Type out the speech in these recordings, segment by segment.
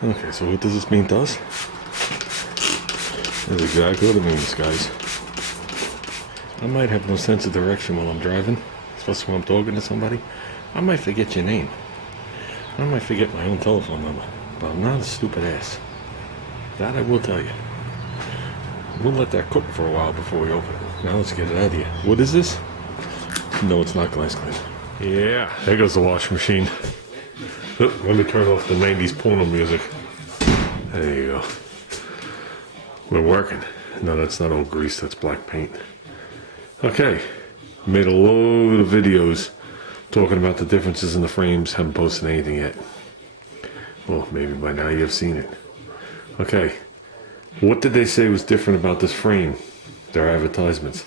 Okay, so what does this mean to us? That's exactly what it means, guys. I might have no sense of direction while I'm driving, especially when I'm talking to somebody. I might forget your name. I might forget my own telephone number, but I'm not a stupid ass. That I will tell you. We'll let that cook for a while before we open it. Now let's get it out of here. What is this? No, it's not glass cleaner. Yeah, there goes the washing machine. Oop, let me turn off the 90s porno music. There you go. We're working. No, that's not old grease, that's black paint. Okay, made a load of videos talking about the differences in the frames. Haven't posted anything yet. Well, maybe by now you've seen it. Okay, what did they say was different about this frame? Their advertisements.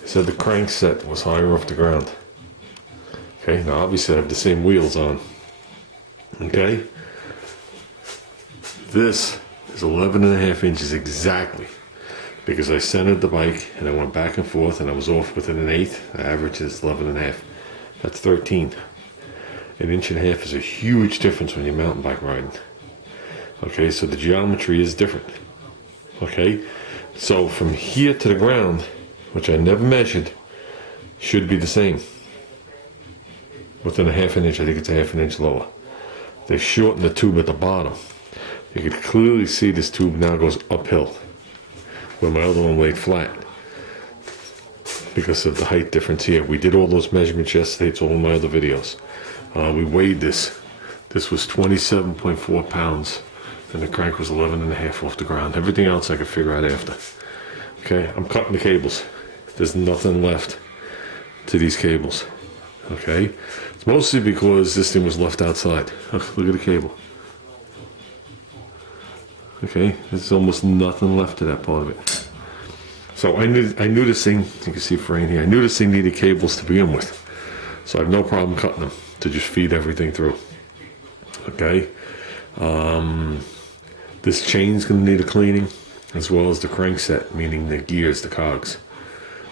They said the crankset was higher off the ground. Okay, now obviously I have the same wheels on. Okay, this is 11.5 inches exactly, because I centered the bike and I went back and forth and I was off within an eighth. The average is 11.5. That's 13. An inch and a half is a huge difference when you're mountain bike riding. Okay, so the geometry is different. Okay, so from here to the ground, which I never measured, should be the same. Within a half an inch, I think it's a half an inch lower. They shortened the tube at the bottom. You can clearly see this tube now goes uphill, where my other one laid flat because of the height difference here. We did all those measurements yesterday. It's all in my other videos. We weighed this. This was 27.4 pounds, and the crank was 11.5 off the ground. Everything else I could figure out after. Okay, I'm cutting the cables. There's nothing left to these cables. Okay, it's mostly because this thing was left outside. Look at the cable. Okay, there's almost nothing left to that part of it. So I knew this thing, you can see frame here, I knew this thing needed cables to begin with. So I have no problem cutting them to just feed everything through. Okay, this chain's going to need a cleaning, as well as the crankset, meaning the gears, the cogs.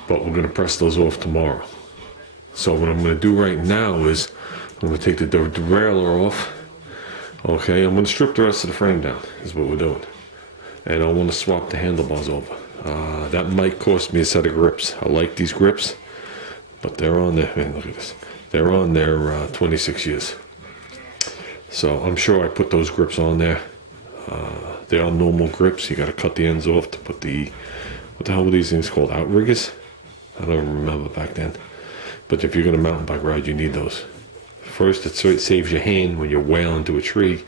But we're going to press those off tomorrow. So what I'm going to do right now is I'm going to take the derailleur off. Okay, I'm going to strip the rest of the frame down, is what we're doing. And I want to swap the handlebars over. That might cost me a set of grips. I like these grips, but they're on there. Man, look at this. They're on there 26 years. So I'm sure I put those grips on there. They are normal grips. You got to cut the ends off to put the, what the hell were these things called? Outriggers? I don't remember back then. But if you're going to mountain bike ride, you need those. First, it saves your hand when you're wailing to a tree.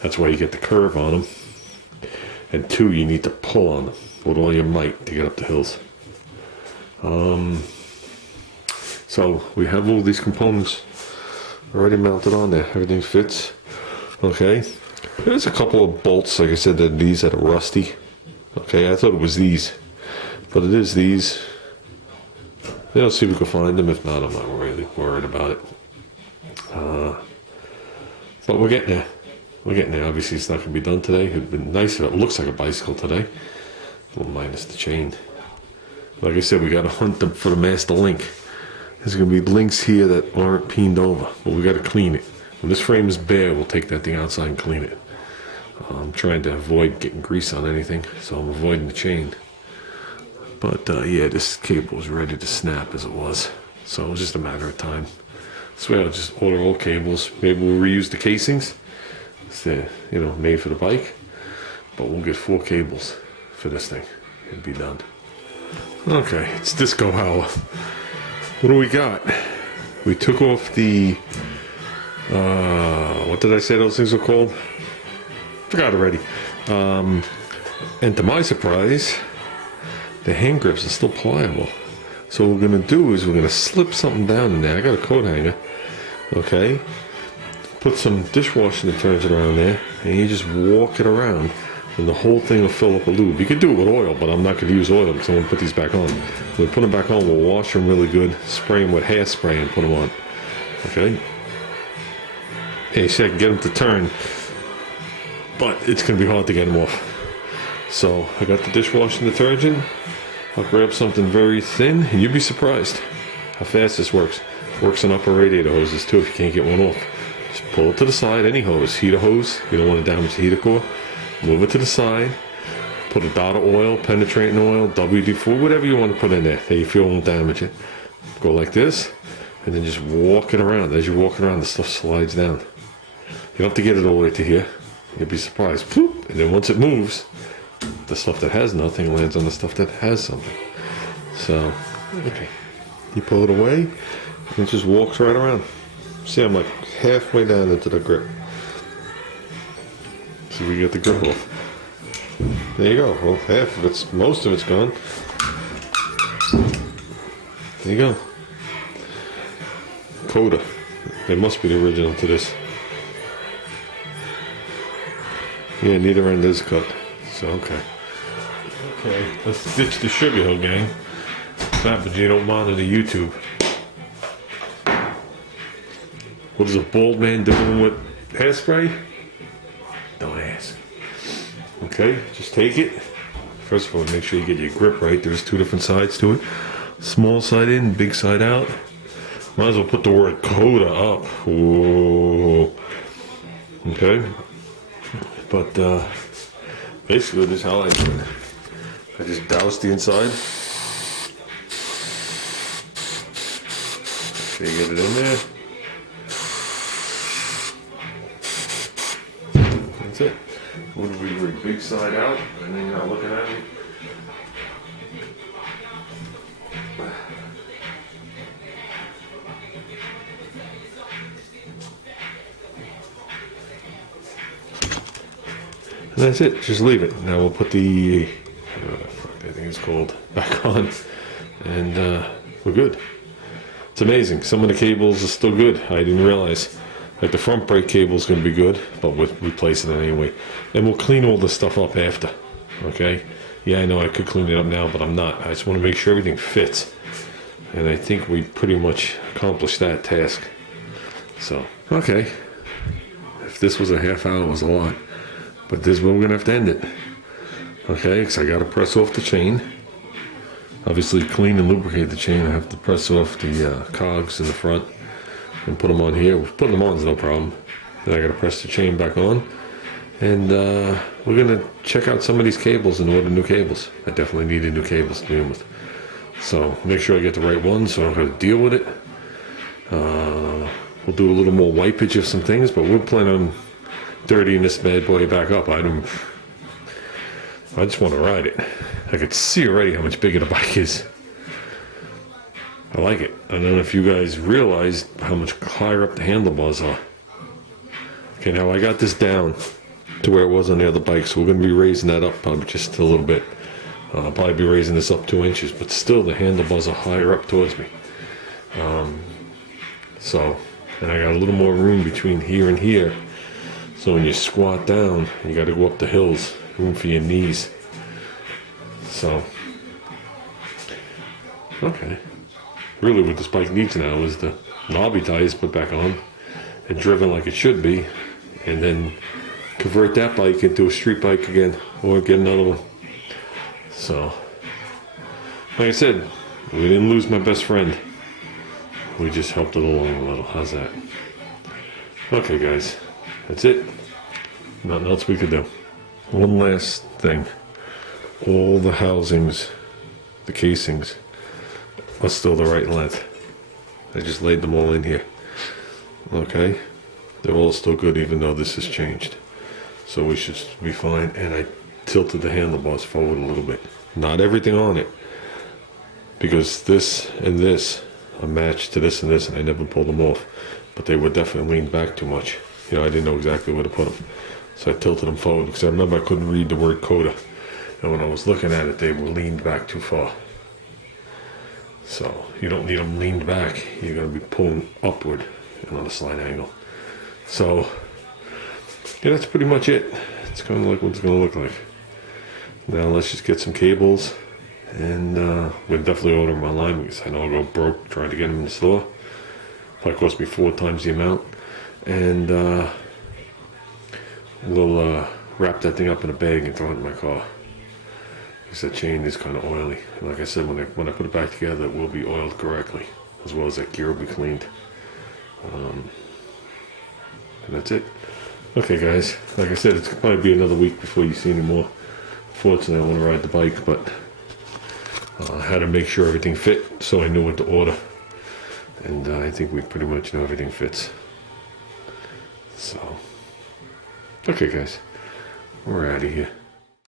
That's why you get the curve on them. And two, you need to pull on them with all your might to get up the hills. So we have all these components already mounted on there. Everything fits. Okay. There's a couple of bolts, like I said, that these that are rusty. Okay, I thought it was these, but it is these. Let's see if we can find them. If not, I'm not really worried about it. But we're getting there. We're getting there. Obviously, it's not going to be done today. It'd been nice if it looks like a bicycle today. Well, minus the chain. Like I said, we got to hunt them for the master link. There's going to be links here that aren't peened over, but we got to clean it. When this frame is bare, we'll take that thing outside and clean it. I'm trying to avoid getting grease on anything, so I'm avoiding the chain. But yeah, this cable was ready to snap as it was, so it was just a matter of time. This way I'll just order all cables. Maybe we'll reuse the casings. It's made for the bike. But we'll get 4 cables for this thing. It'll be done. Okay, it's disco hour. What do we got? We took off the, what did I say those things were called? Forgot already. And to my surprise, the hand grips are still pliable. So what we're going to do is we're going to slip something down in there. I got a coat hanger. Okay. Put some dishwashing detergent around there, and you just walk it around, and the whole thing will fill up with lube. You could do it with oil, but I'm not going to use oil because I'm going to put these back on. When we put them back on, we'll wash them really good, spray them with hairspray, and put them on. Okay. Hey, see, I can get them to turn, but it's going to be hard to get them off. So I got the dishwashing detergent. I'll grab something very thin, and you'll be surprised how fast this works. Works on upper radiator hoses too if you can't get one off. Just pull it to the side, any hose, heater hose, you don't want to damage the heater core. Move it to the side, put a dot of oil, penetrating oil, WD-4, whatever you want to put in there that you feel won't damage it. Go like this, and then just walk it around. As you're walking around, the stuff slides down. You don't have to get it all the way to here. You'll be surprised. Poof! And then once it moves, the stuff that has nothing lands on the stuff that has something. So, okay. You pull it away, and it just walks right around. See, I'm like halfway down into the grip. See, we get the grip off. There you go. Well, half of it's, most of it's gone. There you go. Coda. It must be the original to this. Yeah, neither end is cut. So, okay. Okay, let's ditch the sugar hill gang. That, but you don't monitor YouTube. What is a bald man doing with hairspray? Don't ask. Okay, just take it. First of all, make sure you get your grip right. There's two different sides to it. Small side in, big side out. Might as well put the word Coda up. Whoa. Okay. But basically this is how I do it. I just douse the inside. Okay, get it in there. That's it. What do we bring? Big side out, and then you're not looking at me. And that's it. Just leave it. Now we'll put the I think it's called back on, and we're good. It's amazing. Some of the cables are still good. I didn't realize. Like the front brake cable is going to be good, but we'll replace it anyway. And we'll clean all this stuff up after. Okay? Yeah, I know I could clean it up now, but I'm not. I just want to make sure everything fits. And I think we pretty much accomplished that task. So, okay. If this was a half hour, it was a lot. But this is where we're going to have to end it. Okay? Because I got to press off the chain. Obviously, clean and lubricate the chain. I have to press off the cogs in the front. And put them on here. Putting them on is no problem. Then I gotta press the chain back on. And we're gonna check out some of these cables and order new cables. I definitely needed new cables to begin with. So make sure I get the right ones so I don't have to deal with it. We'll do a little more wipage of some things, but we're planning on dirtying this bad boy back up. I just want to ride it. I could see already how much bigger the bike is. I like it. I don't know if you guys realized how much higher up the handlebars are. Okay, now I got this down to where it was on the other bike, so we're going to be raising that up probably just a little bit. I'll probably be raising this up 2 inches, but still the handlebars are higher up towards me. And I got a little more room between here and here. So when you squat down, you got to go up the hills, room for your knees. So, okay. Really what this bike needs now is the knobby tires put back on and driven like it should be, and then convert that bike into a street bike again or get another one. So, like I said, we didn't lose my best friend. We just helped it along a little. How's that? Okay, guys, that's it. Nothing else we could do. One last thing. All the housings, the casings, are still the right length. I just laid them all in here. Okay? They're all still good even though this has changed. So we should be fine. And I tilted the handlebars forward a little bit. Not everything on it. Because this and this are matched to this and this, and I never pulled them off. But they were definitely leaned back too much. You know, I didn't know exactly where to put them. So I tilted them forward because I remember I couldn't read the word Coda. And when I was looking at it, they were leaned back too far. So you don't need them leaned back. You're going to be pulling upward and on a slight angle. So yeah, that's pretty much it. It's kind of like what it's going to look like. Now let's just get some cables, and we'll definitely order them online because I know I'll go broke trying to get them in the store. Probably cost me 4 times the amount. And we'll wrap that thing up in a bag and throw it in my car. Because that chain is kind of oily. And like I said, when I put it back together, it will be oiled correctly. As well as that gear will be cleaned. And that's it. Okay, guys. Like I said, it's gonna probably be another week before you see any more. Fortunately, I want to ride the bike, but I had to make sure everything fit, so I knew what to order. And I think we pretty much know everything fits. So, okay, guys, we're out of here.